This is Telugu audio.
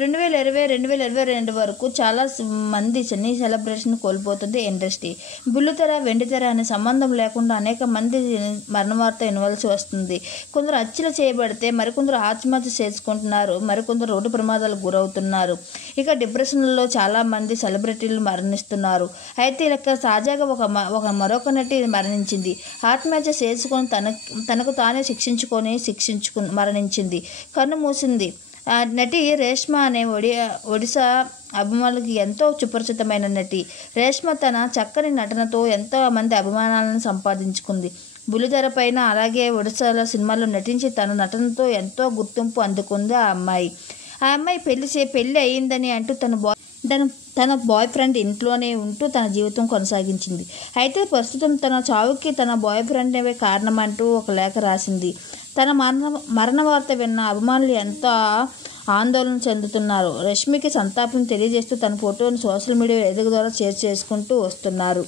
2020-2022 వరకు చాలా మంది సినీ సెలబ్రేషన్ కోల్పోతుంది ఇండస్ట్రీ. బుల్లితెర, వెండితెర అనే సంబంధం లేకుండా అనేక మంది మరణవార్త వినవలసి వస్తుంది. కొందరు హత్యలు చేయబడితే మరికొందరు ఆత్మహత్య చేసుకుంటున్నారు, మరికొందరు రోడ్డు ప్రమాదాలకు గురవుతున్నారు. ఇక డిప్రెషన్లో చాలా మంది సెలబ్రిటీలు మరణిస్తున్నారు. అయితే ఇక తాజాగా మరొక నటి మరణించింది. ఆత్మహత్య చేసుకొని తనకు తానే శిక్షించుకొని మరణించింది. కన్ను మూసింది. నటి రేష్మ అనే ఒడిశా అభిమానులకి ఎంతో సుపరిచితమైన నటి. రేష్మ తన చక్కని నటనతో ఎంతో మంది అభిమానాలను సంపాదించుకుంది. బుల్లితెర పైన అలాగే ఒడిశాలో సినిమాల్లో నటించి తన నటనతో ఎంతో గుర్తింపు అందుకుంది ఆ అమ్మాయి. పెళ్లి అయ్యిందని అంటూ తన బాయ్ ఫ్రెండ్ ఇంట్లోనే ఉంటూ తన జీవితం కొనసాగించింది. అయితే ప్రస్తుతం తన చావుకి తన బాయ్ ఫ్రెండే కారణమంటూ ఒక లేఖ రాసింది. తన మరణ వార్త విన్న అభిమానులు ఎంతో ఆందోళన చెందుతున్నారు. రష్మికి సంతాపం తెలియజేస్తూ తన ఫోటోను సోషల్ మీడియా వేదిక ద్వారా షేర్ చేసుకుంటూ వస్తున్నారు.